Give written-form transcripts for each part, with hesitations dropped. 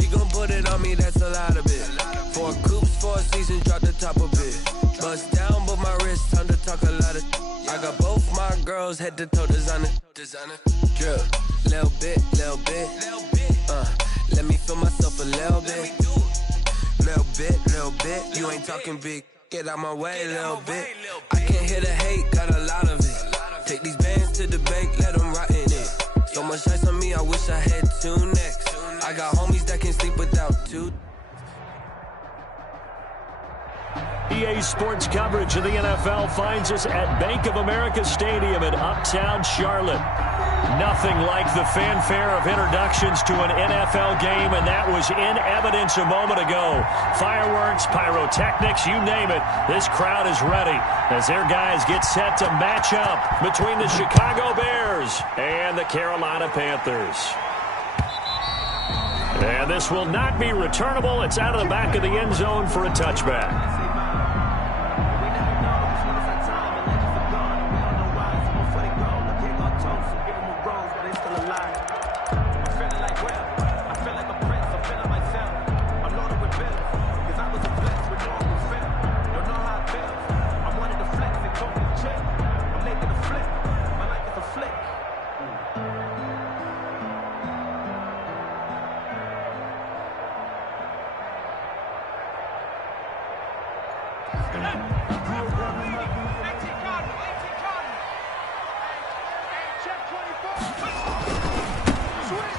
She gon' put it on me, that's a lot of it. 4 coops, 4 seasons, drop the top a bit. Bust down, but my wrist, time to talk a lot of. I got both my girls head to toe designer. Drip, little bit. Let me feel myself a little bit. Little bit. You ain't talking big. Get out my way, little bit. I can't hear the hate, got a lot of it. Take these bands to the bank, let them rot in it. So much ice on me, I wish I had 2 necks. I got homies that can sleep without 2. EA Sports coverage of the NFL finds us at Bank of America Stadium in Uptown Charlotte. Nothing like the fanfare of introductions to an NFL game, and that was in evidence a moment ago. Fireworks, pyrotechnics, you name it. This crowd is ready as their guys get set to match up between the Chicago Bears and the Carolina Panthers. And this will not be returnable. It's out of the back of the end zone for a touchback.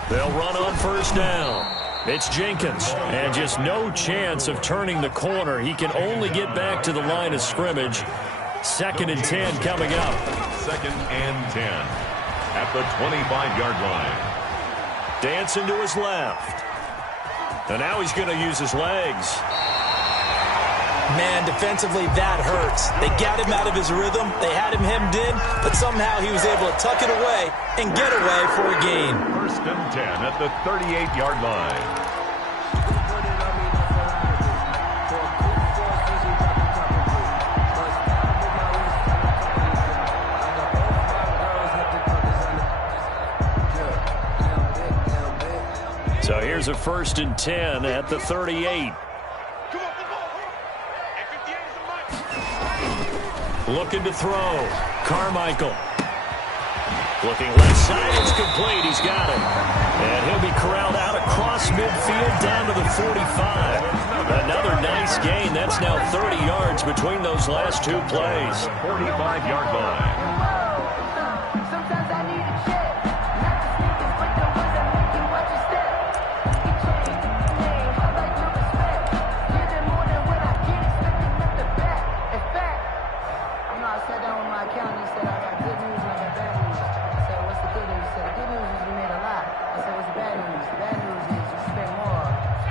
They'll run on first down. It's Jenkins, and just no chance of turning the corner. He can only get back to the line of scrimmage. 2nd and 10 coming up. 2nd and 10 at the 25-yard line. Dancing to his left. And now he's going to use his legs. Man, defensively, that hurts. They got him out of his rhythm. They had him hemmed in, but somehow he was able to tuck it away and get away for a gain. 1st and 10 at the 38-yard line. So here's a 1st and 10 at the 38. Looking to throw. Carmichael. Looking left side. It's complete. He's got it. And he'll be corralled out across midfield down to the 45. Another nice gain. That's now 30 yards between those last 2 plays. 45-yard line.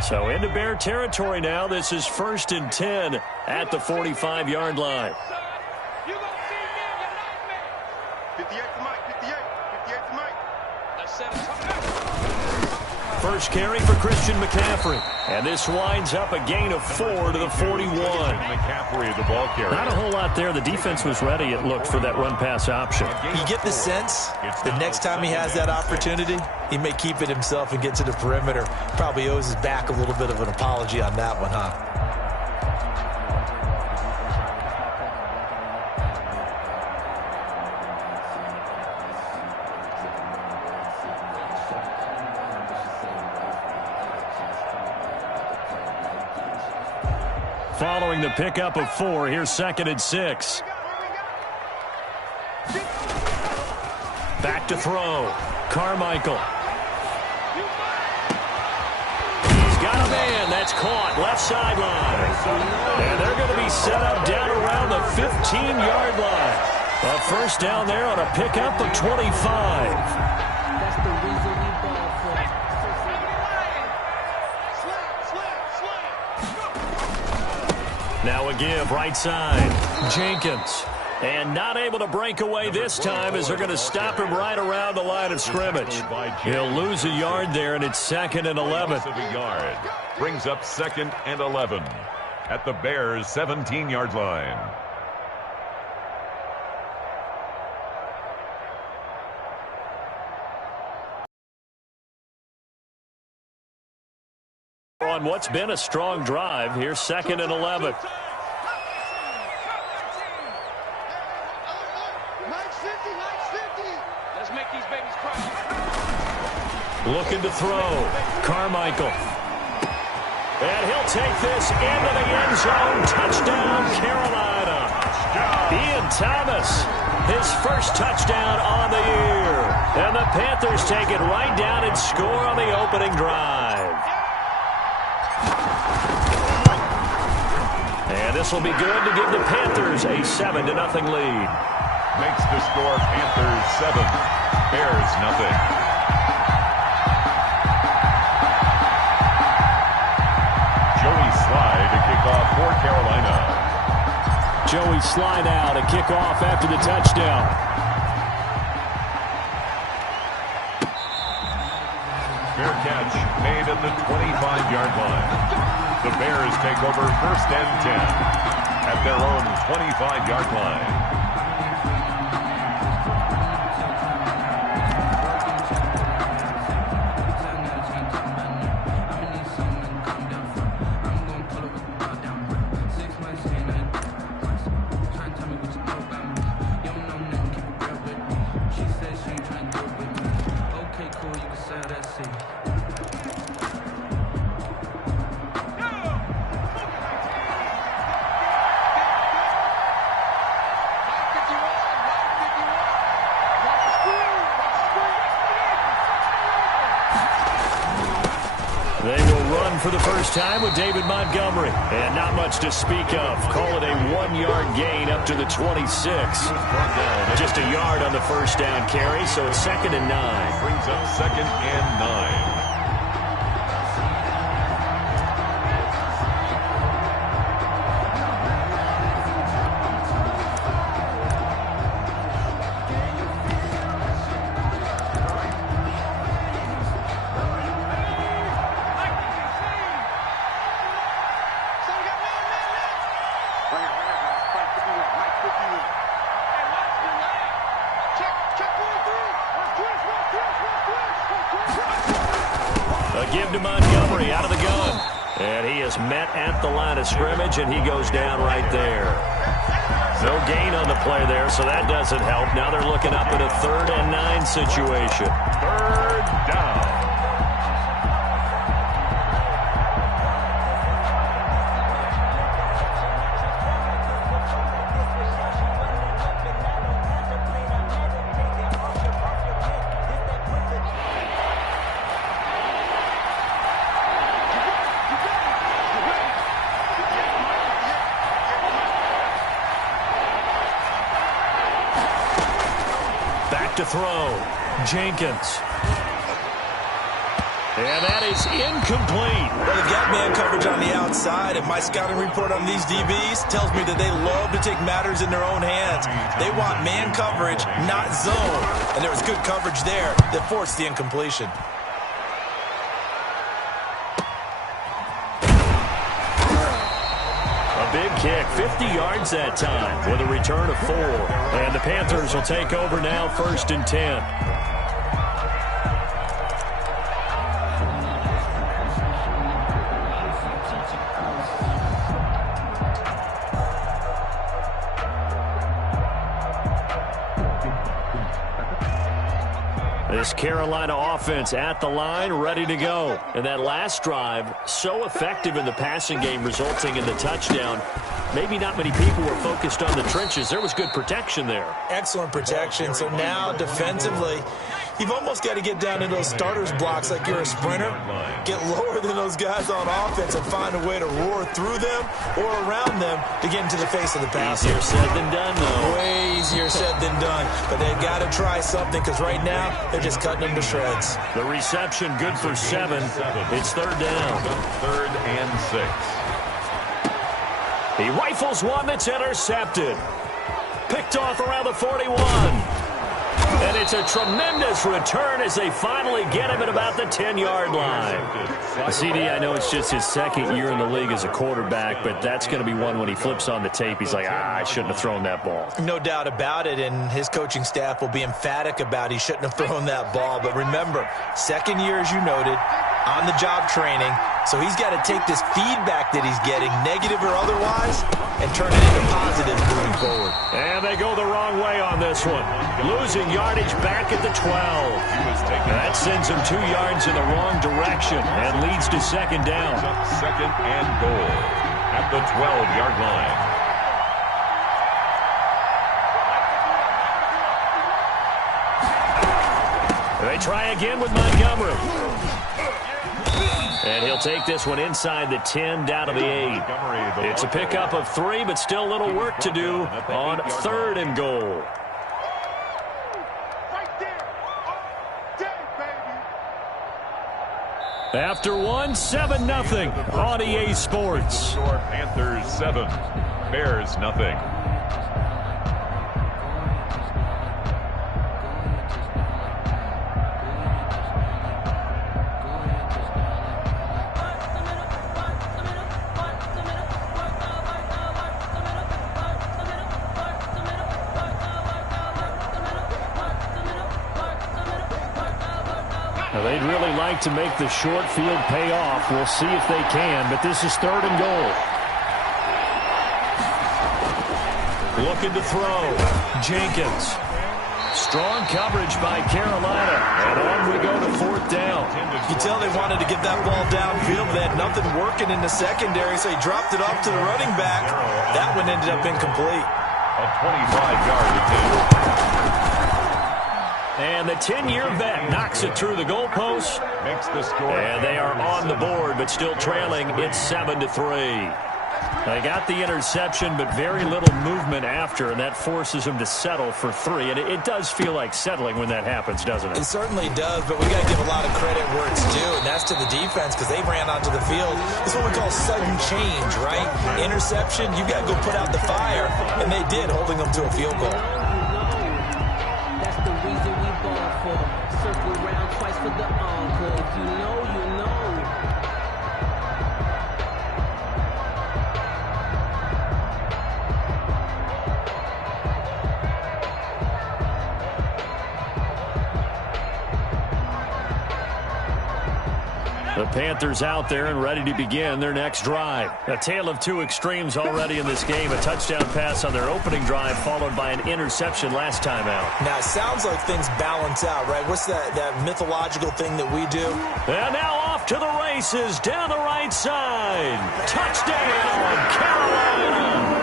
So into Bear territory now. This is 1st and 10 at the 45-yard line. First carry for Christian McCaffrey. And this winds up a gain of 4 to the 41. McCaffrey, the ball carrier. Not a whole lot there. The defense was ready, it looked, for that run-pass option. You get the sense the next time he has that opportunity, he may keep it himself and get to the perimeter. Probably owes his back a little bit of an apology on that one, huh? Following the pickup of 4, here's 2nd and 6. Back to throw. Carmichael. He's got a man. That's caught. Left sideline. And they're going to be set up down around the 15-yard line. A first down there on a pickup of 25. Now a give, right side. Jenkins. And not able to break away this time as they're going to stop him right around the line of scrimmage. He'll lose a yard there, and it's 2nd and 11. Brings up 2nd and 11 at the Bears' 17-yard line. On what's been a strong drive, here's 2nd and 11. Let's make these babies cry. Looking to throw. Carmichael. And he'll take this into the end zone. Touchdown, Carolina. Ian Thomas, his first touchdown on the year. And the Panthers take it right down and score on the opening drive. And this will be good to give the Panthers a 7-0 lead. Makes the score Panthers 7, Bears nothing. Joey Slye to kick off for Carolina. Joey Slye now to kick off after the touchdown. Fair catch made at the 25-yard line. The Bears take over 1st and 10 at their own 25-yard line. For the first time with David Montgomery. And not much to speak of. Call it a 1-yard gain up to the 26. Just a yard on the first down carry, so it's 2nd and 9. Brings up 2nd and 9. Give to Montgomery out of the gun. And he is met at the line of scrimmage, and he goes down right there. No gain on the play there, so that doesn't help. Now they're looking up at a 3rd and 9 situation. 3rd down. To throw. Jenkins. And that is incomplete. Well, they've got man coverage on the outside, and my scouting report on these DBs tells me that they love to take matters in their own hands. They want man coverage, not zone. And there was good coverage there that forced the incompletion. Big kick, 50 yards that time with a return of 4. And the Panthers will take over now, 1st and 10. This Carolina offense at the line, ready to go. And that last drive, so effective in the passing game, resulting in the touchdown. Maybe not many people were focused on the trenches. There was good protection there. Excellent protection. So now, defensively, you've almost got to get down into those starters blocks like you're a sprinter. Get lower than those guys on offense and find a way to roar through them or around them to get into the face of the passer. Easier said than done, though. Way easier said than done. But they've got to try something because right now they're just cutting them to shreds. The reception good for 7. It's 3rd down. 3rd and 6. He rifles one that's intercepted. Picked off around the 41. And it's a tremendous return as they finally get him at about the 10-yard line. CD, I know it's just his 2nd year in the league as a quarterback, but that's going to be one when he flips on the tape. He's like, I shouldn't have thrown that ball. No doubt about it, and his coaching staff will be emphatic about he shouldn't have thrown that ball. But remember, 2nd year, as you noted, on-the-job training, So he's got to take this feedback that he's getting, negative or otherwise, and turn it into positive moving forward. And they go the wrong way on this one. Losing yardage back at the 12. That sends him 2 yards in the wrong direction and leads to second down. Second and goal at the 12-yard line. They try again with Montgomery. And he'll take this one inside the 10, down to the 8. It's a pickup of 3, but still a little work to do on 3rd and goal. After 1, 7-0 on EA Sports. Panthers 7, Bears nothing. They'd really like to make the short field pay off. We'll see if they can, but this is 3rd and goal. Looking to throw. Jenkins. Strong coverage by Carolina. And on we go to 4th down. You tell they wanted to get that ball downfield. They had nothing working in the secondary, so he dropped it off to the running back. That one ended up incomplete. A 25-yard attempt. And the 10-year vet knocks it through the goalpost. Makes the score. And they are on the board, but still trailing. It's 7-3. They got the interception, but very little movement after, and that forces them to settle for 3. And it does feel like settling when that happens, doesn't it? It certainly does, but we got to give a lot of credit where it's due, and that's to the defense because they ran onto the field. It's what we call sudden change, right? Interception, you got to go put out the fire, and they did, holding them to a field goal. Circle around twice for the encore. If you know, you know. The Panthers out there and ready to begin their next drive. A tale of 2 extremes already in this game. A touchdown pass on their opening drive followed by an interception last time out. Now, it sounds like things balance out, right? What's that mythological thing that we do? And now off to the races down the right side. Touchdown, Carolina!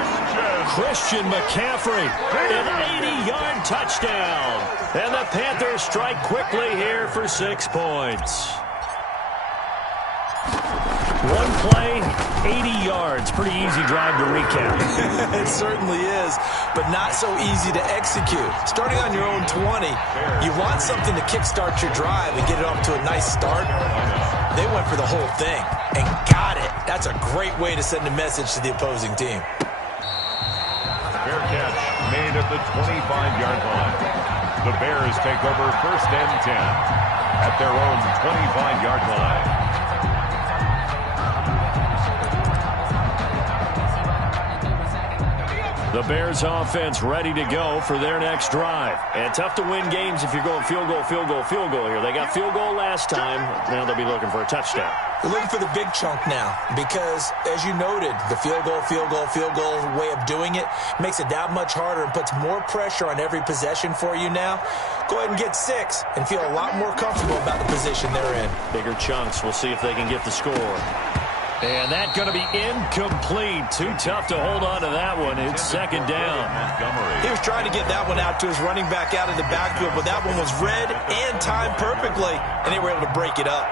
Christian McCaffrey, an 80-yard touchdown. And the Panthers strike quickly here for 6 points. One play, 80 yards. Pretty easy drive to recap. It certainly is, but not so easy to execute. Starting on your own 20, you want something to kickstart your drive and get it off to a nice start. They went for the whole thing and got it. That's a great way to send a message to the opposing team. Fair catch made at the 25-yard line. The Bears take over 1st and 10 at their own 25-yard line. The Bears offense ready to go for their next drive. And tough to win games if you're going field goal, field goal, field goal here. They got field goal last time. Now they'll be looking for a touchdown. They're looking for the big chunk now because, as you noted, the field goal way of doing it makes it that much harder and puts more pressure on every possession for you now. Go ahead and get 6 and feel a lot more comfortable about the position they're in. Bigger chunks. We'll see if they can get the score. And that's going to be incomplete. Too tough to hold on to that one. It's 2nd down. He was trying to get that one out to his running back out of the backfield, but that one was read and timed perfectly, and they were able to break it up.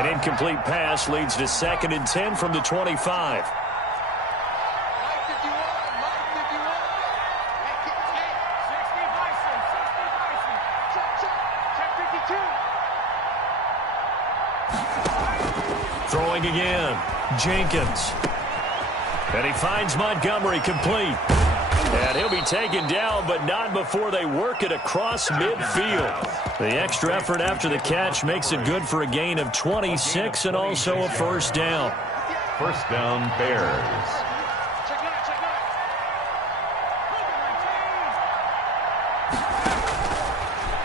An incomplete pass leads to 2nd and 10 from the 25. Throwing again, Jenkins. And he finds Montgomery complete. And he'll be taken down, but not before they work it across midfield. The extra effort after the catch makes it good for a gain of 26 and also a 1st down. 1st down, Bears.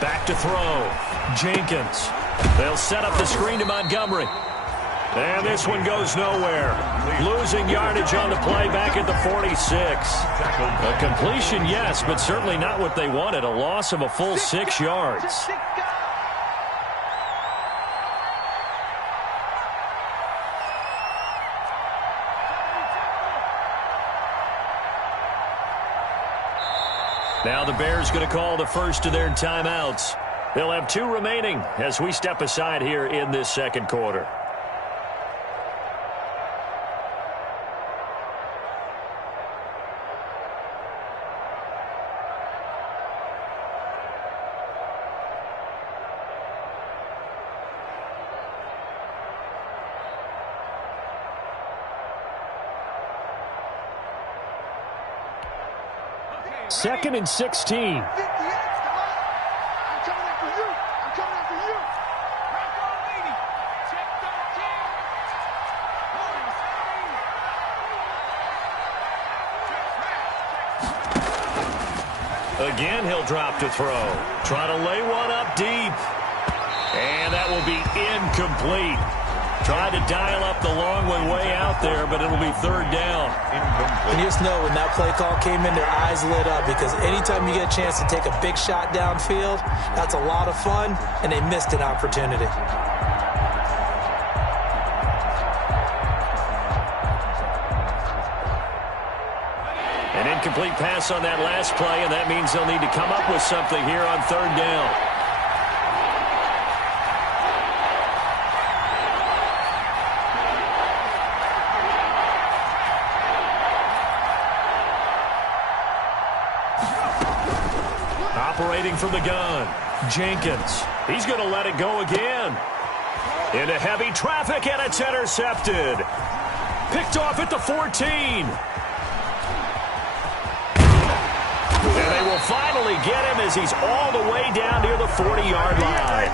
Back to throw. Jenkins. They'll set up the screen to Montgomery. And this one goes nowhere. Losing yardage on the play back at the 46. A completion, yes, but certainly not what they wanted. A loss of a full 6 yards. Now the Bears going to call the first of their timeouts. They'll have 2 remaining as we step aside here in this second quarter. Second and 16. Again, he'll drop to throw. Try to lay one up deep. And that will be incomplete. Tried to dial up the long one way out there, but it'll be third down. And you just know when that play call came in, their eyes lit up, because anytime you get a chance to take a big shot downfield, that's a lot of fun, and they missed an opportunity. An incomplete pass on that last play, and that means they'll need to come up with something here on third down. Operating from the gun, Jenkins. He's going to let it go again. Into heavy traffic, and it's intercepted. Picked off at the 14. And they will finally get him as he's all the way down near the 40-yard line.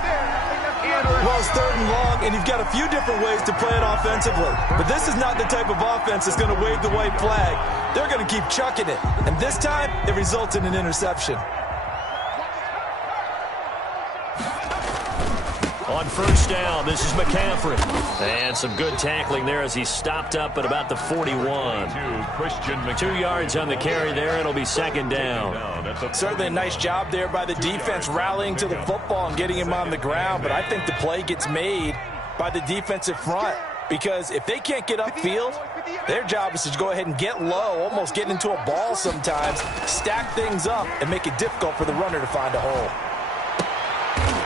Well, it's third and long, and you've got a few different ways to play it offensively. But this is not the type of offense that's going to wave the white flag. They're going to keep chucking it. And this time, it results in an interception. On first down, this is McCaffrey. And some good tackling there as he stopped up at about the 41. 2 yards on the carry there. It'll be second down. Certainly a nice job there by the defense rallying to the football and getting him on the ground. But I think the play gets made by the defensive front, because if they can't get upfield, their job is to go ahead and get low, almost get into a ball sometimes, stack things up, and make it difficult for the runner to find a hole.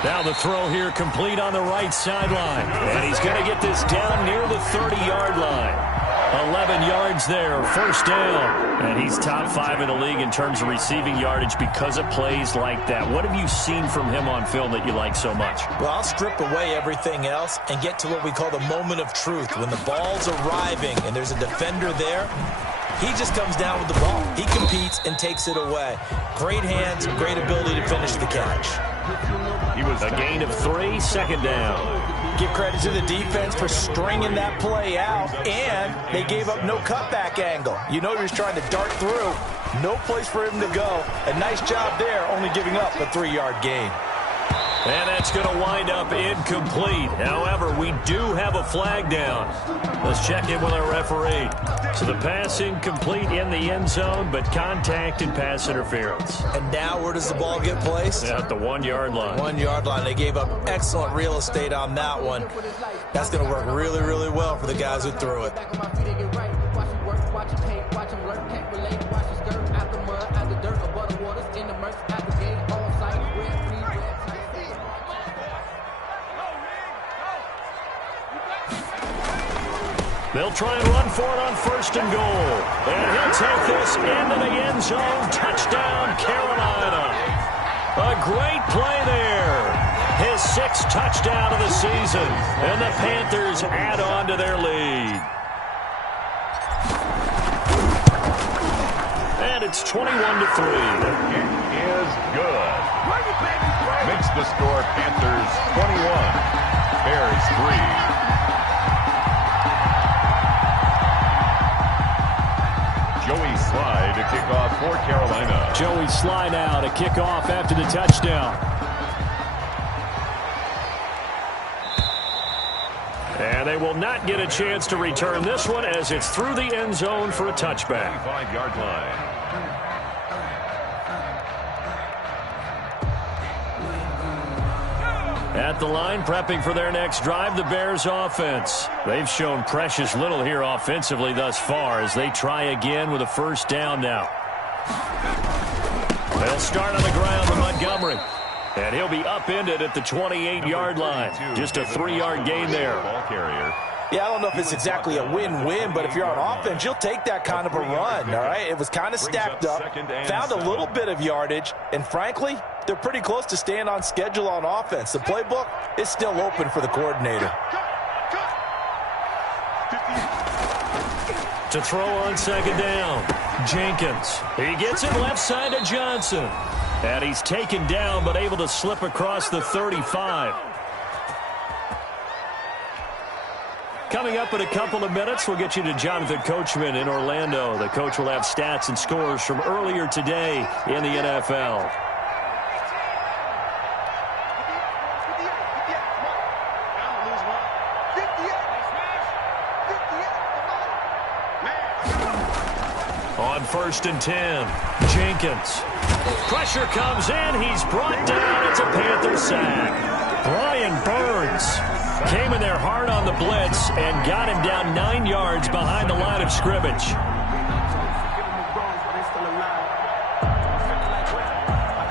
Now the throw here complete on the right sideline. And he's going to get this down near the 30-yard line. 11 yards there, first down. And he's top 5 in the league in terms of receiving yardage because of plays like that. What have you seen from him on film that you like so much? Well, I'll strip away everything else and get to what we call the moment of truth. When the ball's arriving and there's a defender there, he just comes down with the ball. He competes and takes it away. Great hands, great ability to finish the catch. He was a gain of 3, second down. Give credit to the defense for stringing that play out, and they gave up no cutback angle. You know you're trying to dart through. No place for him to go. A nice job there, only giving up a 3-yard gain. And that's going to wind up incomplete. However, we do have a flag down. Let's check in with our referee. So the pass incomplete in the end zone, but contact and pass interference. And now where does the ball get placed? At the 1-yard line. 1-yard line. They gave up excellent real estate on that one. That's going to work really, really well for the guys who threw it. They'll try and run for it on first and goal. And he'll take this into the end zone. Touchdown, Carolina. A great play there. His 6th touchdown of the season. And the Panthers add on to their lead. And it's 21-3. It is good. Makes the score Panthers 21, Bears 3. Joey Sly to kick off for Carolina. Joey Sly now to kick off after the touchdown. And they will not get a chance to return this one as it's through the end zone for a touchback. 25-yard line. At the line, prepping for their next drive, the Bears offense. They've shown precious little here offensively thus far as they try again with a first down now. They'll start on the ground with Montgomery. And he'll be upended at the 28-yard line. Just a 3-yard gain there. Ball carrier. Yeah, I don't know if it's exactly a win-win, but if you're on offense, you'll take that kind of a run, all right? It was kind of stacked up, found a little bit of yardage, and frankly, they're pretty close to staying on schedule on offense. The playbook is still open for the coordinator. To throw on second down, Jenkins. He gets it left side to Johnson. And he's taken down but able to slip across the 35. Coming up in a couple of minutes, we'll get you to Jonathan Coachman in Orlando. The coach will have stats and scores from earlier today in the NFL. On 1st and 10, Jenkins. Pressure comes in. He's brought down. It's a Panther sack. Brian Burns came in there hard on the blitz and got him down 9 yards behind the line of scrimmage.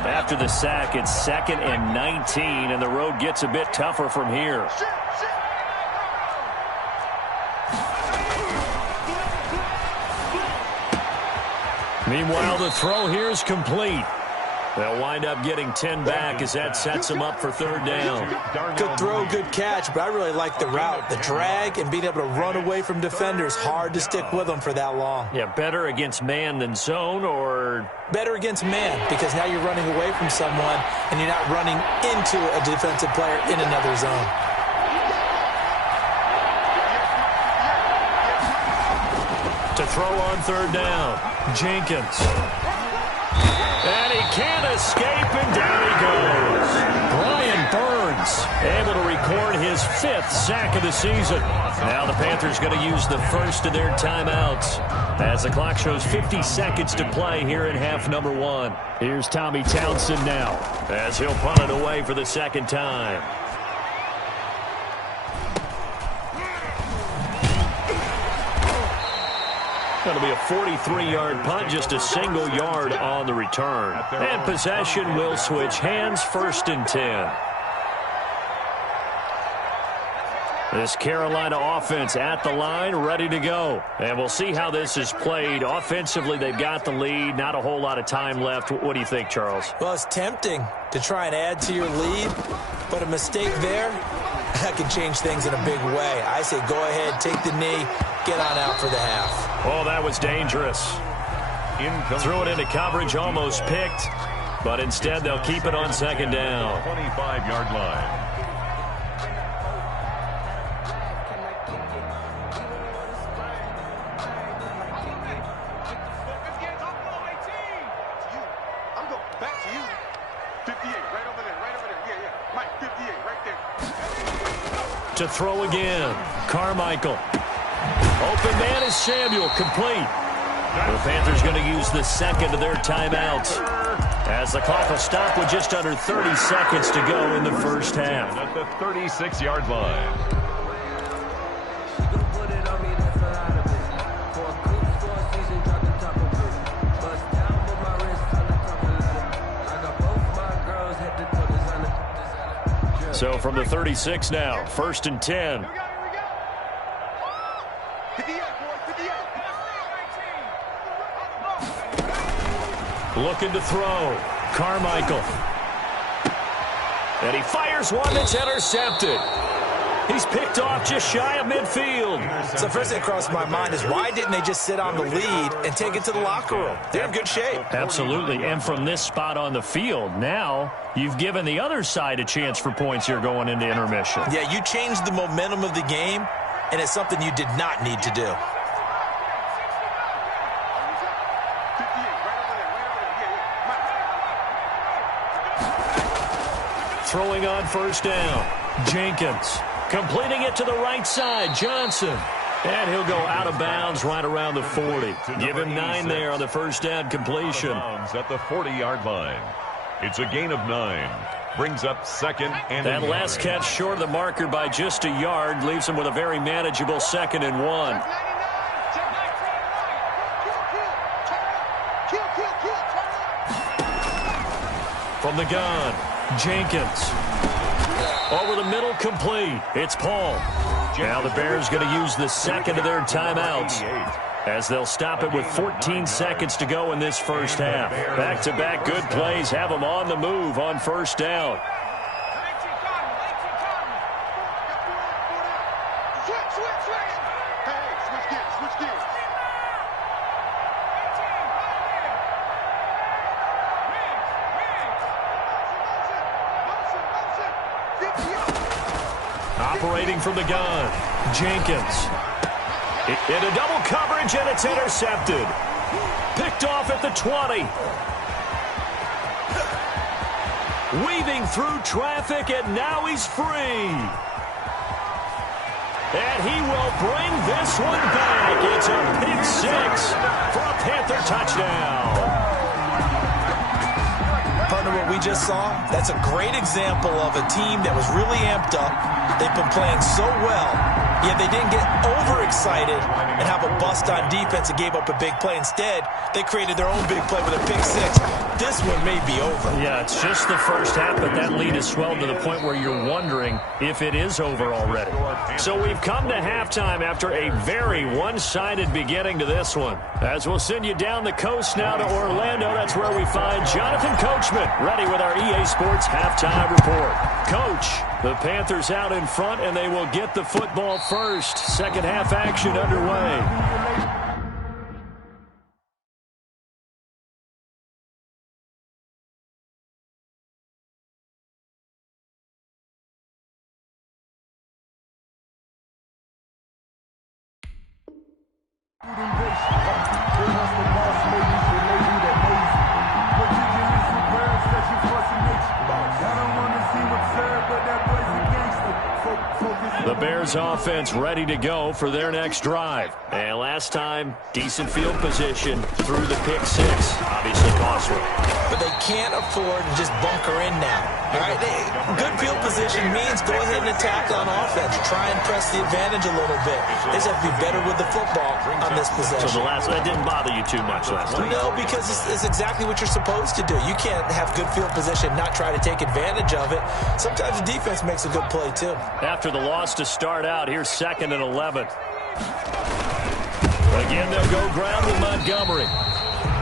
After the sack, it's 2nd and 19, and the road gets a bit tougher from here. Meanwhile, the throw here is complete. They'll wind up getting 10 back as that sets them up for 3rd down. Good throw, good catch, but I really like the route. The drag and being able to run away from defenders. Hard to stick with them for that long. Yeah, better against man than zone, or? Better against man, because now you're running away from someone and you're not running into a defensive player in another zone. To throw on 3rd down, Jenkins. And he can't escape, and down he goes. Brian Burns able to record his 5th sack of the season. Now the Panthers going to use the first of their timeouts as the clock shows 50 seconds to play here in half number 1. Here's Tommy Townsend now as he'll punt it away for the 2nd time. Going to be a 43-yard punt, just a single yard on the return. And possession will switch hands, 1st and 10. This Carolina offense at the line, ready to go. And we'll see how this is played. Offensively, they've got the lead. Not a whole lot of time left. What do you think, Charles? Well, it's tempting to try and add to your lead, but a mistake there, that can change things in a big way. I say go ahead, take the knee, get on out for the half. Oh, that was dangerous. Threw it into coverage, almost picked, but instead they'll keep it on 2nd down. 25-yard line. To throw again, Carmichael. Open man is Samuel, complete. The Panthers going to use the 2nd of their timeouts as the clock will stop with just under 30 seconds to go in the first half. At the 36-yard line. So from the 36 now, 1st and 10. Looking to throw. Carmichael. And he fires one that's intercepted. He's picked off just shy of midfield. So first thing that crossed my mind is why didn't they just sit on the lead and take it to the locker room? They're in good shape. Absolutely. And from this spot on the field, now you've given the other side a chance for points here going into intermission. Yeah, you changed the momentum of the game, and it's something you did not need to do. Throwing on 1st down, Jenkins. Completing it to the right side, Johnson. And he'll go out of bounds right around the 40. Give him 9 there on the first down completion. At the 40-yard line. It's a gain of 9. Brings up second and that last catch short of the marker by just a yard leaves him with a very manageable 2nd and 1. From the gun, Jenkins. Over the middle, complete. It's Paul. Now the Bears going to use the second of their timeouts as they'll stop it with 14 seconds to go in this first half. Back-to-back good plays have them on the move on first down. Operating from the gun, Jenkins. In a double coverage, and it's intercepted. Picked off at the 20. Weaving through traffic, and now he's free. And he will bring this one back. It's a pick 6 for a Panther touchdown. Partner, what we just saw, that's a great example of a team that was really amped up. They've been playing so well, yet they didn't get overexcited and have a bust on defense and gave up a big play. Instead, they created their own big play with a pick 6. This one may be over. Yeah, it's just the first half, but that lead has swelled to the point where you're wondering if it is over already. So we've come to halftime after a very one-sided beginning to this one. As we'll send you down the coast now to Orlando, that's where we find Jonathan Coachman, ready with our EA Sports halftime report. Coach, the Panthers out in front, and they will get the football first. Second half action underway. The Bears offense ready to go for their next drive. And last time, decent field position through the pick 6. Obviously costly. But they can't afford to just bunker in now. All right, good field position means go ahead and attack on offense. Try and press the advantage a little bit. They just have to be better with the football on this possession. So that didn't bother you too much last time? No, because it's exactly what you're supposed to do. You can't have good field position, not try to take advantage of it. Sometimes the defense makes a good play, too. After the loss to start out, here's 2nd and 11. Again, they'll go ground with Montgomery.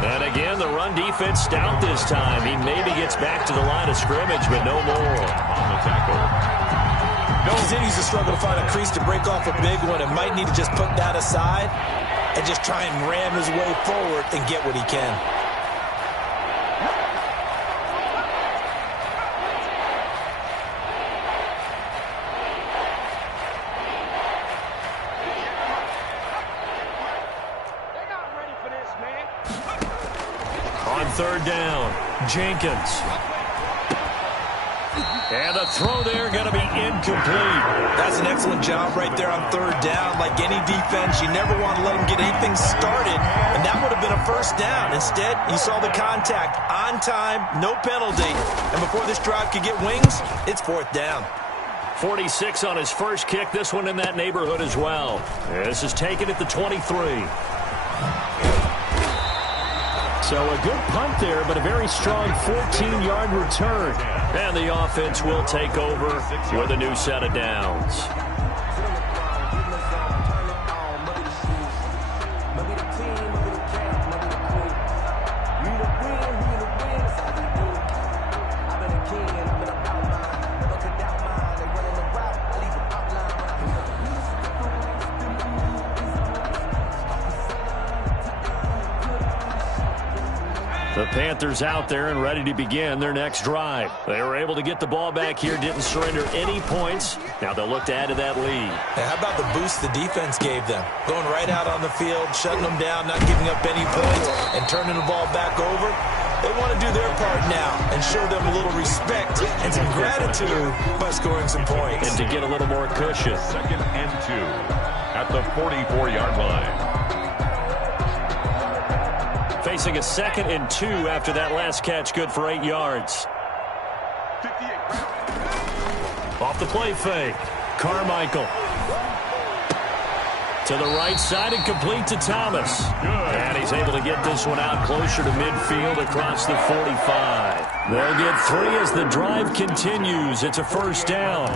And again, the run defense stout this time. He maybe gets back to the line of scrimmage, but no more. On the tackle. Continues to struggle to find a crease to break off a big one and might need to just put that aside and just try and ram his way forward and get what he can. Third down, Jenkins. And the throw there going to be incomplete. That's an excellent job right there on third down. Like any defense, you never want to let them get anything started, and that would have been a first down. Instead, you saw the contact on time, no penalty, and before this drive could get wings, it's 4th down. 46 on his first kick, this one in that neighborhood as well. This is taken at the 23. So a good punt there, but a very strong 14-yard return. And the offense will take over with a new set of downs. The Panthers out there and ready to begin their next drive. They were able to get the ball back here, didn't surrender any points. Now they'll look to add to that lead. Hey, how about the boost the defense gave them? Going right out on the field, shutting them down, not giving up any points, and turning the ball back over. They want to do their part now and show them a little respect and some gratitude gratitude by scoring some points. And to get a little more cushion. 2nd and 2 at the 44-yard line. Facing a 2nd and 2 after that last catch, good for 8 yards. Off the play fake, Carmichael. To the right side and complete to Thomas. And he's able to get this one out closer to midfield across the 45. They'll get 3 as the drive continues. It's a first down.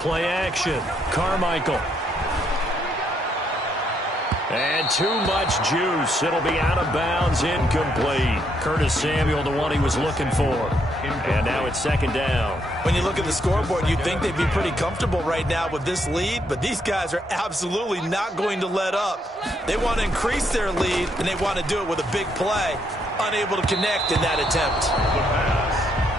Play action. Carmichael. And too much juice. It'll be out of bounds, incomplete. Curtis Samuel, the one he was looking for. And now it's 2nd down. When you look at the scoreboard, you'd think they'd be pretty comfortable right now with this lead, but these guys are absolutely not going to let up. They want to increase their lead, and they want to do it with a big play. Unable to connect in that attempt.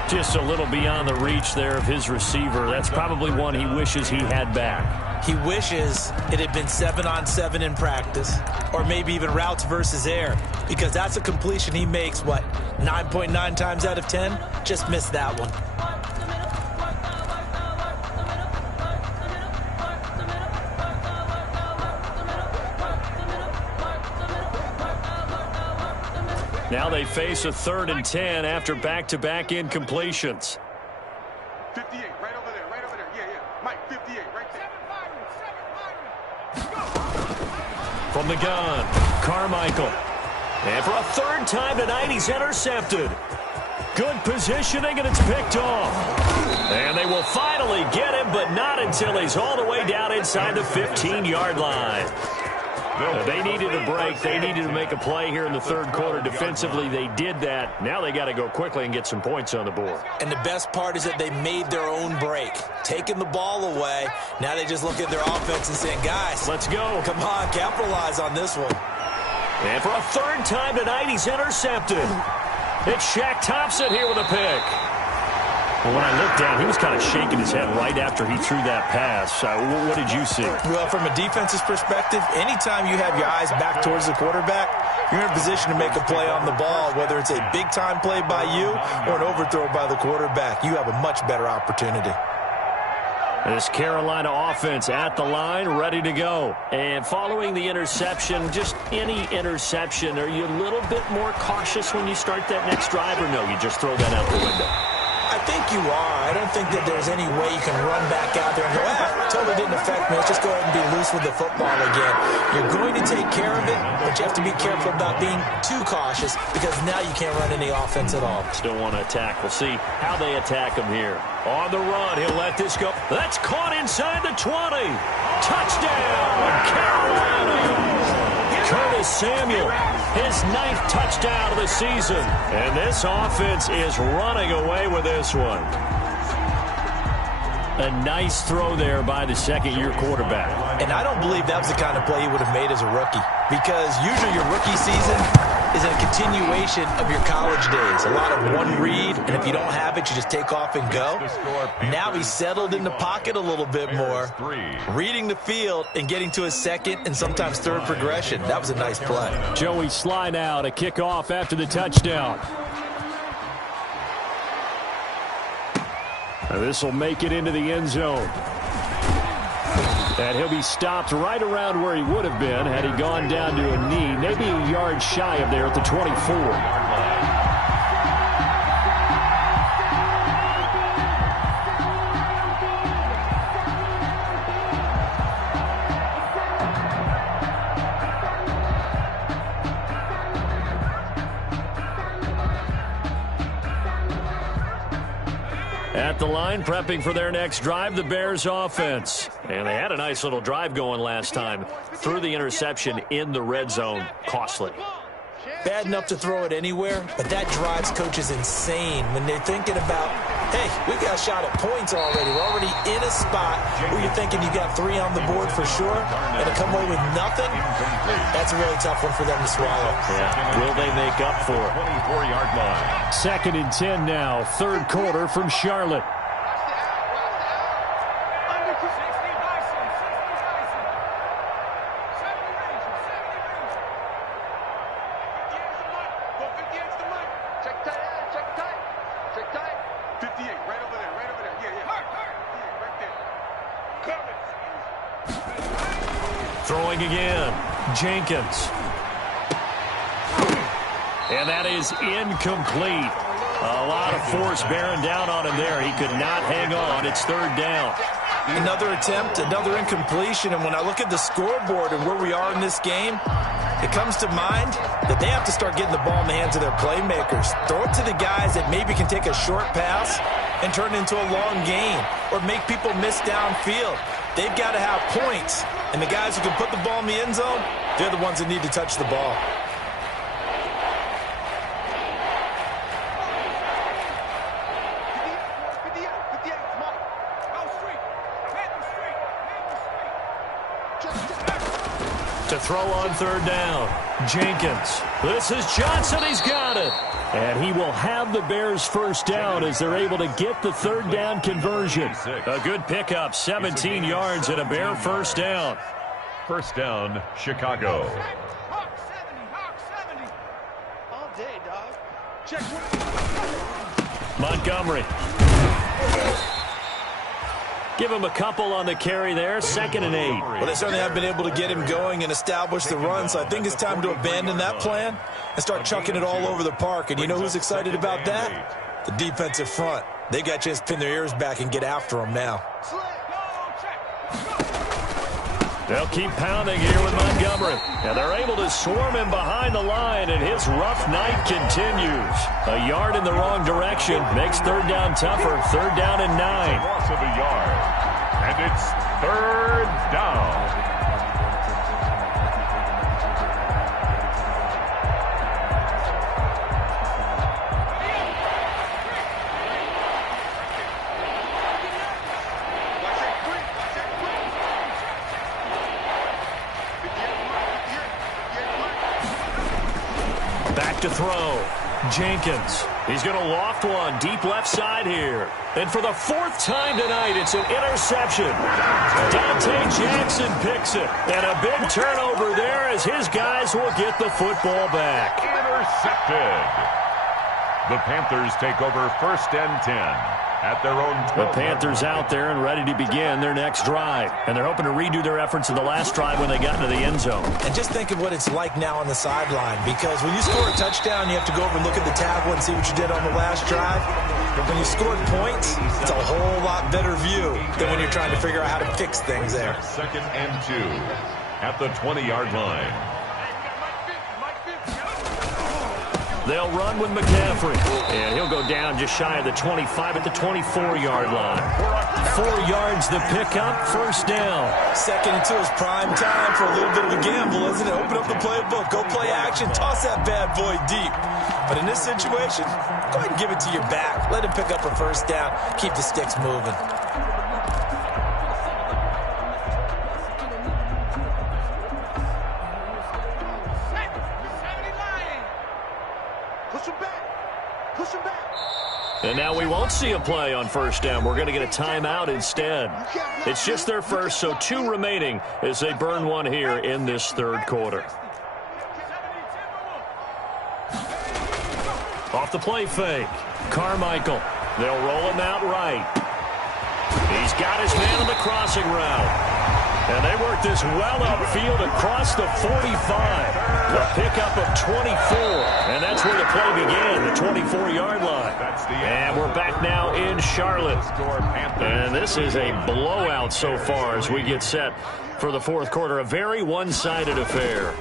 Just a little beyond the reach there of his receiver. That's probably one he wishes he had back. He wishes it had been 7-on-7 in practice, or maybe even routes versus air, because that's a completion he makes, 9.9 times out of 10? Just missed that one. Now they face a 3rd and 10 after back-to-back incompletions. 58, right over there, yeah. Mike, 58, right there. From the gun, Carmichael. And for a 3rd time tonight, he's intercepted. Good positioning, and it's picked off. And they will finally get him, but not until he's all the way down inside the 15-yard line. They needed a break. They needed to make a play here in the 3rd quarter. Defensively, they did that. Now they got to go quickly and get some points on the board. And the best part is that they made their own break. Taking the ball away. Now they just look at their offense and saying, guys, let's go. Come on, capitalize on this one. And for a 3rd time tonight, he's intercepted. It's Shaq Thompson here with a pick. Well, when I looked down, he was kind of shaking his head right after he threw that pass. What did you see? Well, from a defense's perspective, anytime you have your eyes back towards the quarterback, you're in a position to make a play on the ball, whether it's a big-time play by you or an overthrow by the quarterback. You have a much better opportunity. This Carolina offense at the line, ready to go. And following the interception, just any interception, are you a little bit more cautious when you start that next drive, or no, you just throw that out the window? I think you are. I don't think that there's any way you can run back out there and go, totally didn't affect me. Let's just go ahead and be loose with the football again. You're going to take care of it, but you have to be careful about being too cautious because now you can't run any offense at all. Still want to attack. We'll see how they attack him here. On the run, he'll let this go. That's caught inside the 20. Touchdown, Carolina. Curtis Samuel, his 9th touchdown of the season. And this offense is running away with this one. A nice throw there by the 2nd-year quarterback. And I don't believe that was the kind of play he would have made as a rookie. Because usually your rookie season is a continuation of your college days. A lot of one read, and if you don't have it, you just take off and go. Now he's settled in the pocket a little bit more, reading the field and getting to his 2nd and sometimes 3rd progression. That was a nice play. Joey slide out, a kickoff after the touchdown. This will make it into the end zone. And he'll be stopped right around where he would have been had he gone down to a knee, maybe a yard shy of there at the 24. At the line, prepping for their next drive, the Bears offense. And they had a nice little drive going last time. Threw the interception in the red zone. Costly. Bad enough to throw it anywhere, but that drives coaches insane when they're thinking about hey, we got a shot at points already. We're already in a spot where you're thinking you got 3 on the board for sure, and to come away with nothing, that's a really tough one for them to swallow. Yeah. Will they make up for it? 24-yard line. 2nd and 10 now, 3rd quarter from Charlotte. Throwing again, Jenkins. And that is incomplete. A lot of force bearing down on him there. He could not hang on. It's 3rd down. Another attempt, another incompletion, and when I look at the scoreboard and where we are in this game, it comes to mind that they have to start getting the ball in the hands of their playmakers. Throw it to the guys that maybe can take a short pass and turn it into a long gain or make people miss downfield. They've got to have points, and the guys who can put the ball in the end zone, they're the ones that need to touch the ball. To throw on 3rd down, Jenkins. This is Johnson. He's got it. And he will have the Bears 1st down as they're able to get the 3rd down conversion. A good pickup, 17 yards and a Bear 1st down. 1st down, Chicago. Hawk 70. All day, dog. Check. Montgomery. Give him a couple on the carry there. 2nd and 8. Well, they certainly have been able to get him going and establish the run, so I think it's time to abandon that plan and start chucking it all over the park. And you know who's excited about that? The defensive front. They got a chance to pin their ears back and get after him now. They'll keep pounding here with Montgomery. And they're able to swarm him behind the line, and his rough night continues. A yard in the wrong direction makes 3rd down tougher. 3rd down and 9. Loss of a yard. And it's 3rd down. Back to throw. Jenkins. He's going to loft one deep left side here. And for the 4th time tonight, it's an interception. Dante Jackson picks it. And a big turnover there as his guys will get the football back. Intercepted. The Panthers take over 1st and 10 at their own 12. The Panthers out there and ready to begin their next drive. And they're hoping to redo their efforts in the last drive when they got into the end zone. And just think of what it's like now on the sideline, because when you score a touchdown, you have to go over and look at the tablet and see what you did on the last drive. But when you scored points, it's a whole lot better view than when you're trying to figure out how to fix things there. 2nd and 2 at the 20-yard line. They'll run with McCaffrey. And he'll go down just shy of the 25 at the 24-yard line. 4 yards the pickup, 1st down. 2nd and 2 is prime time for a little bit of a gamble, isn't it? Open up the playbook, go play action, toss that bad boy deep. But in this situation, go ahead and give it to your back. Let him pick up a 1st down. Keep the sticks moving. And now we won't see a play on 1st down. We're going to get a timeout instead. It's just their first, so 2 remaining as they burn one here in this 3rd quarter. Off the play fake. Carmichael. They'll roll him out right. He's got his man on the crossing route. And they work this well upfield across the 45. A pickup of 24. And that's where the play began, the 24-yard line. And we're back now in Charlotte. And this is a blowout so far as we get set for the 4th quarter. A very one-sided affair.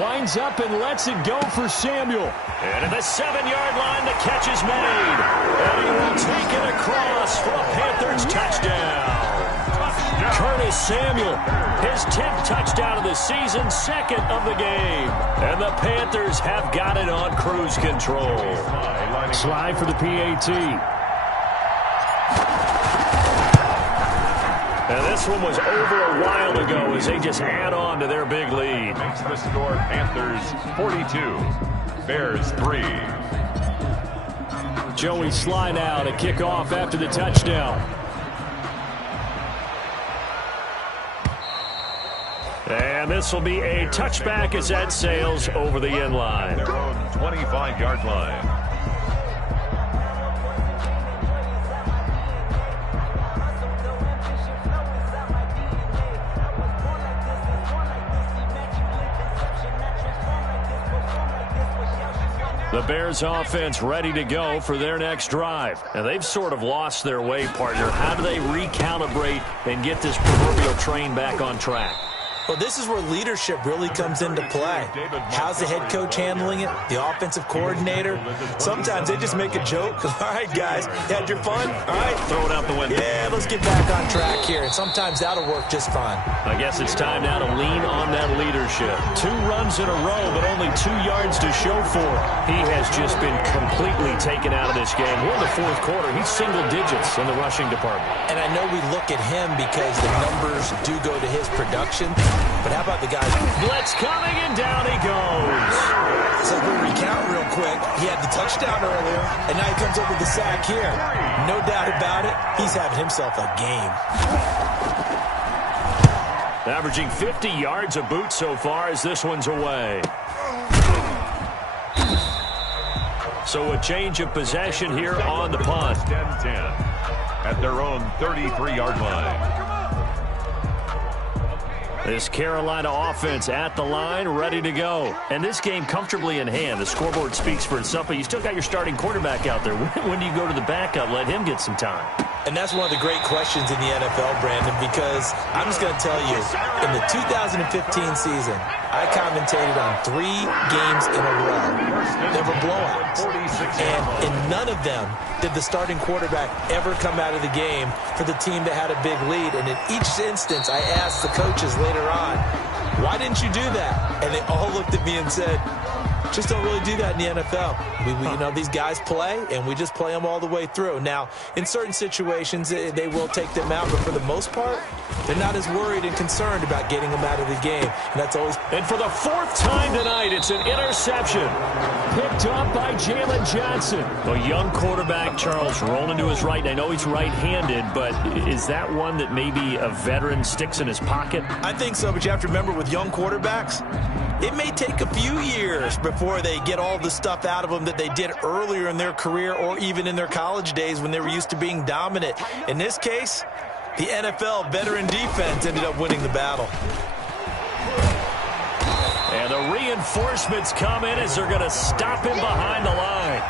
Winds up and lets it go for Samuel. And at the 7-yard line, the catch is made. And he will take it across for a Panthers touchdown. Curtis Samuel, his 10th touchdown of the season's second of the game. And the Panthers have got it on cruise control. Slide for the PAT. And this one was over a while ago as they just add on to their big lead. Makes the score Panthers 42, Bears 3. Joey Sly now to kick off after the touchdown. And this will be a touchback as that sails over the end line. Their own 25-yard line. The Bears offense ready to go for their next drive. And they've sort of lost their way, partner. How do they recalibrate and get this proverbial train back on track? Well, this is where leadership really comes into play. How's the head coach handling it? The offensive coordinator? Sometimes they just make a joke. All right, guys, you had your fun? All right. Throw it out the window. Yeah, let's get back on track here. And sometimes that'll work just fine. I guess it's time now to lean on that leadership. 2 runs in a row, but only 2 yards to show for it. He has just been completely taken out of this game. We're in the fourth quarter. He's single digits in the rushing department. And I know we look at him because the numbers do go to his production. But how about the guys? Blitz coming, and down he goes. So we'll recount real quick. He had the touchdown earlier, and now he comes up with the sack here. No doubt about it, he's having himself a game. Averaging 50 yards a boot so far as this one's away. So a change of possession here on the punt. 10-10 at their own 33-yard line. This Carolina offense at the line, ready to go. And this game comfortably in hand. The scoreboard speaks for itself, but you still got your starting quarterback out there. When do you go to the backup? Let him get some time. And that's one of the great questions in the NFL, Brandon, because I'm just going to tell you, in the 2015 season, I commentated on 3 games in a row. There were blowouts. And in none of them did the starting quarterback ever come out of the game for the team that had a big lead. And in each instance, I asked the coaches later on, why didn't you do that? And they all looked at me and said, just don't really do that in the NFL. You know, these guys play, and we just play them all the way through. Now, in certain situations, they will take them out, but for the most part, they're not as worried and concerned about getting them out of the game. And that's always. And for the 4th time tonight, it's an interception. Picked up by Jalen Johnson. A young quarterback, Charles, rolling to his right. I know he's right-handed, but is that one that maybe a veteran sticks in his pocket? I think so, but you have to remember with young quarterbacks, it may take a few years before they get all the stuff out of them that they did earlier in their career or even in their college days when they were used to being dominant. In this case, the NFL veteran defense ended up winning the battle. And the reinforcements come in as they're going to stop him behind the line.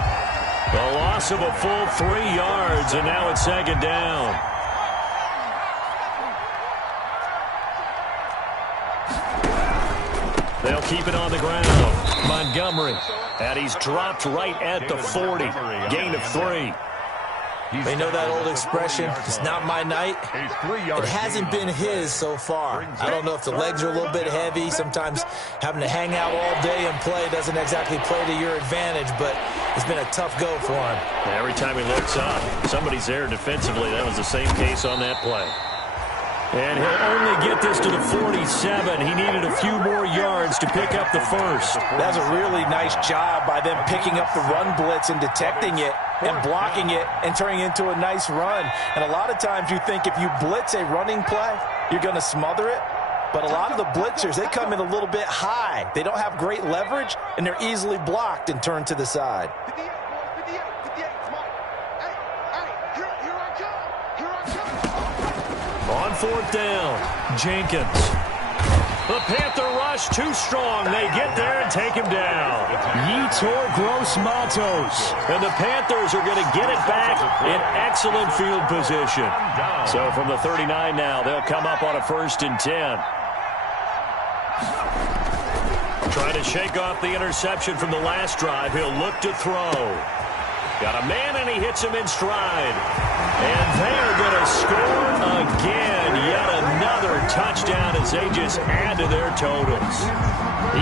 The loss of a full 3 yards, and now it's 2nd down. They'll keep it on the ground. Montgomery. And he's dropped right at the 40. Gain of 3. They know that old expression, it's not my night. It hasn't been his so far. I don't know if the legs are a little bit heavy. Sometimes having to hang out all day and play doesn't exactly play to your advantage, but it's been a tough go for him. Every time he looks up, somebody's there defensively. That was the same case on that play. And he'll only get this to the 47. He needed a few more yards to pick up the first. That's a really nice job by them picking up the run blitz and detecting it and blocking it and turning it into a nice run. And a lot of times you think if you blitz a running play, you're going to smother it. But a lot of the blitzers, they come in a little bit high. They don't have great leverage, and they're easily blocked and turned to the side. On 4th down, Jenkins. The Panther rush too strong. They get there and take him down. Yetur Gross-Matos. And the Panthers are going to get it back in excellent field position. So from the 39 now, they'll come up on a 1st and 10. Trying to shake off the interception from the last drive. He'll look to throw. Got a man, and he hits him in stride. And they are going to score again. Yet another Another touchdown as they just add to their totals.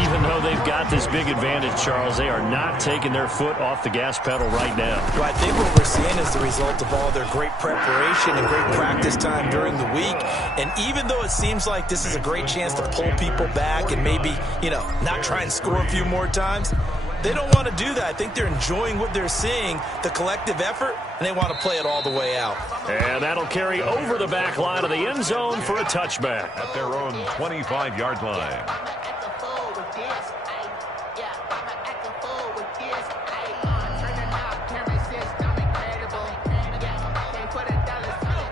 Even though they've got this big advantage, Charles, they are not taking their foot off the gas pedal right now. Well, I think what we're seeing is the result of all their great preparation and great practice time during the week. And even though it seems like this is a great chance to pull people back and maybe, not try and score a few more times, they don't want to do that. I think they're enjoying what they're seeing, the collective effort, and they want to play it all the way out. And that'll carry over the back line of the end zone for a touchback. At their own 25-yard line.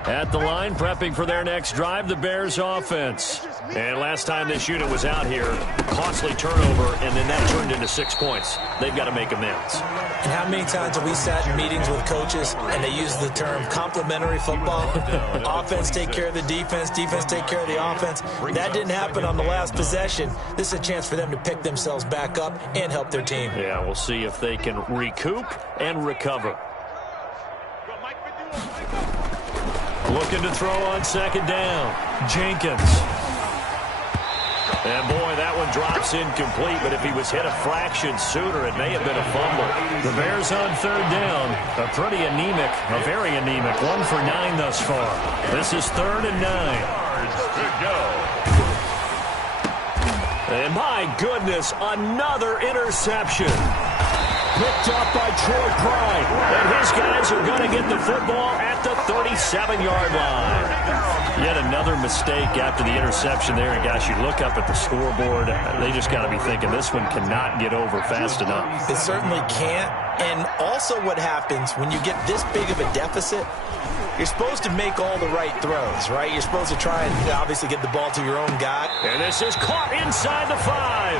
At the line, prepping for their next drive, the Bears offense. And last time this unit was out here, costly turnover, and then that turned into 6 points. They've got to make amends. And how many times have we sat in meetings with coaches and they use the term complementary football? Offense take care of the defense, defense take care of the offense. That didn't happen on the last possession. This is a chance for them to pick themselves back up and help their team. Yeah, we'll see if they can recoup and recover. Looking to throw on second down. Jenkins. And boy, that one drops incomplete, but if he was hit a fraction sooner, it may have been a fumble. The Bears on third down. A very anemic 1 for 9 thus far. This is 3rd and 9. Good go. And my goodness, another interception. Picked up by Troy Pride. And his guys are going to get the football at the 37-yard line. Yet another mistake after the interception there. And, gosh, you look up at the scoreboard. They just got to be thinking this one cannot get over fast enough. It certainly can't. And also what happens when you get this big of a deficit, you're supposed to make all the right throws, right? You're supposed to try and obviously get the ball to your own guy. And this is caught inside the 5.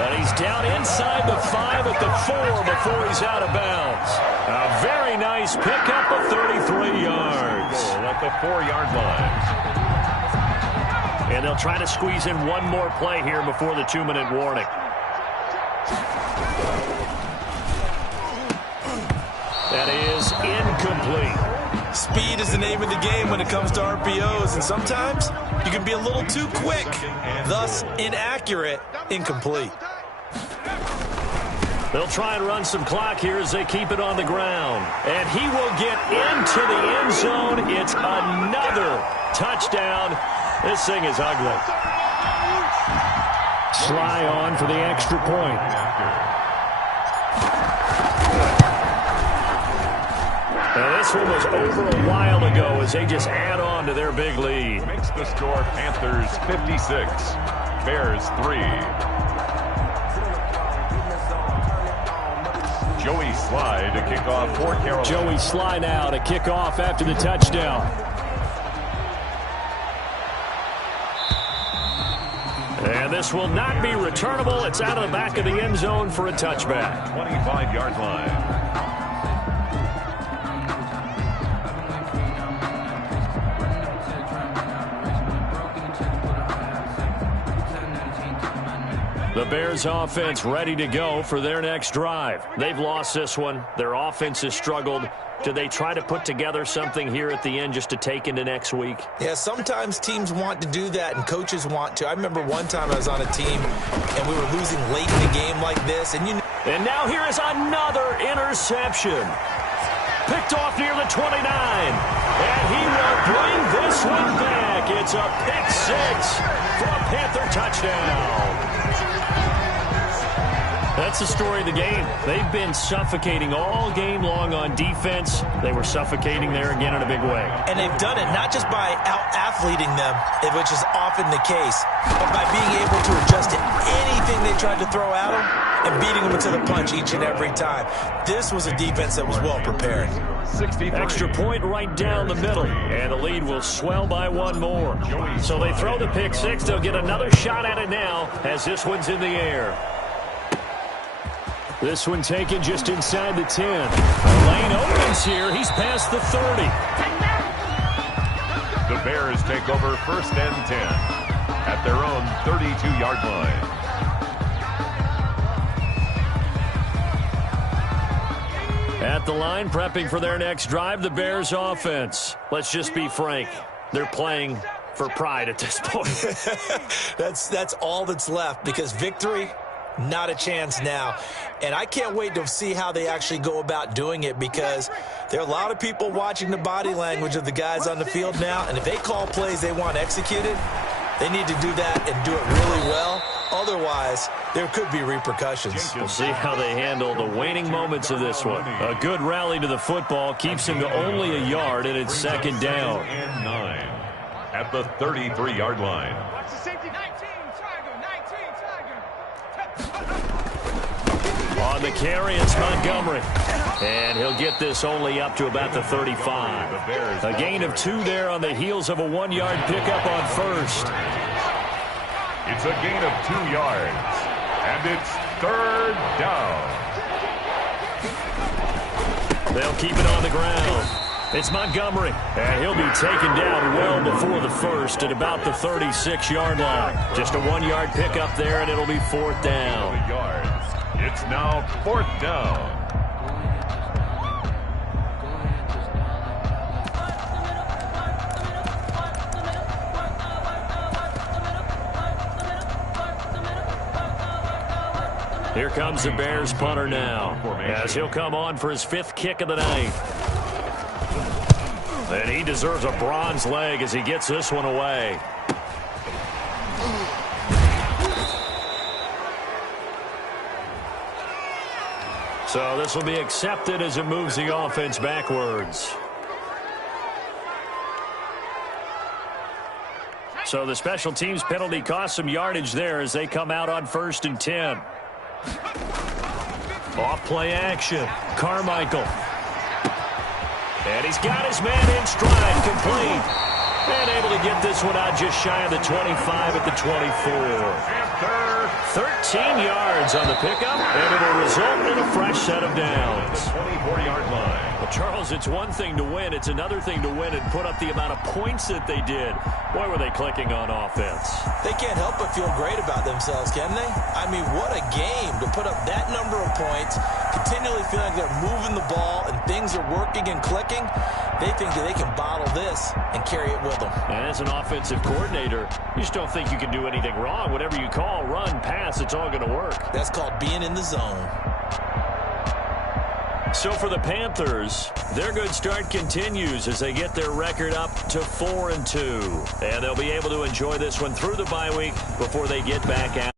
And he's down inside the 5 at the 4 before he's out of bounds. A very nice pickup of 33 yards. At the 4-yard line. And they'll try to squeeze in one more play here before the 2-minute warning. That is incomplete. Speed is the name of the game when it comes to RPOs, and sometimes you can be a little too quick, thus inaccurate, incomplete. They'll try and run some clock here as they keep it on the ground. And he will get into the end zone. It's another touchdown. This thing is ugly. Sly on for the extra point. Now this one was over a while ago as they just add on to their big lead. Makes the score Panthers 56, Bears 3. Joey Sly to kick off for Carolina. Joey Sly now to kick off after the touchdown. And this will not be returnable. It's out of the back of the end zone for a touchback. 25-yard line. The Bears offense ready to go for their next drive. They've lost this one. Their offense has struggled. Do they try to put together something here at the end just to take into next week? Yeah, sometimes teams want to do that and coaches want to. I remember one time I was on a team and we were losing late in the game like this. And now here is another interception. Picked off near the 29. And he will bring this one back. It's a pick 6 for a Panther touchdown. That's the story of the game. They've been suffocating all game long on defense. They were suffocating there again in a big way. And they've done it not just by out-athleting them, which is often the case, but by being able to adjust to anything they tried to throw at them and beating them into the punch each and every time. This was a defense that was well prepared. 63. Extra point right down the middle, and the lead will swell by one more. So they throw the pick 6. They'll get another shot at it now as this one's in the air. This one taken just inside the 10. Lane opens here. He's past the 30. The Bears take over 1st and 10 at their own 32-yard line. At the line, prepping for their next drive, the Bears offense. Let's just be frank. They're playing for pride at this point. That's all that's left, because victory, not a chance now. And I can't wait to see how they actually go about doing it, because there are a lot of people watching the body language of the guys on the field now, and if they call plays they want executed, they need to do that and do it really well. Otherwise, there could be repercussions. We'll see how they handle the waning moments of this one. A good rally to the football keeps him to only a yard, and it's second down. And 9 at the 33-yard line. Watch the safety. 19, Tiger. On the carry, it's Montgomery. And he'll get this only up to about the 35. A gain of 2 there on the heels of a 1-yard pickup on first. It's a gain of 2 yards, and it's third down. They'll keep it on the ground. It's Montgomery, and he'll be taken down well before the first at about the 36-yard line. Just a 1-yard pickup there, and it'll be fourth down. Yards. It's now fourth down. Here comes the Bears punter now, as he'll come on for his 5th kick of the night. And he deserves a bronze leg as he gets this one away. So this will be accepted as it moves the offense backwards. So the special teams penalty cost some yardage there as they come out on 1st and 10. Off play action. Carmichael. And he's got his man in stride, complete. And able to get this one out just shy of the 25 at the 24. 13 yards on the pickup, and it'll result in a fresh set of downs. 24-yard line. Well, Charles, it's one thing to win. It's another thing to win and put up the amount of points that they did. Boy, were they clicking on offense. They can't help but feel great about themselves, can they? I mean, what a game to put up that number of points, continually feeling like they're moving the ball and things are working and clicking. They think that they can bottle this and carry it with them. And as an offensive coordinator, you just don't think you can do anything wrong. Whatever you call, run, pass, it's all going to work. That's called being in the zone. So for the Panthers, their good start continues as they get their record up to 4-2. And they'll be able to enjoy this one through the bye week before they get back out.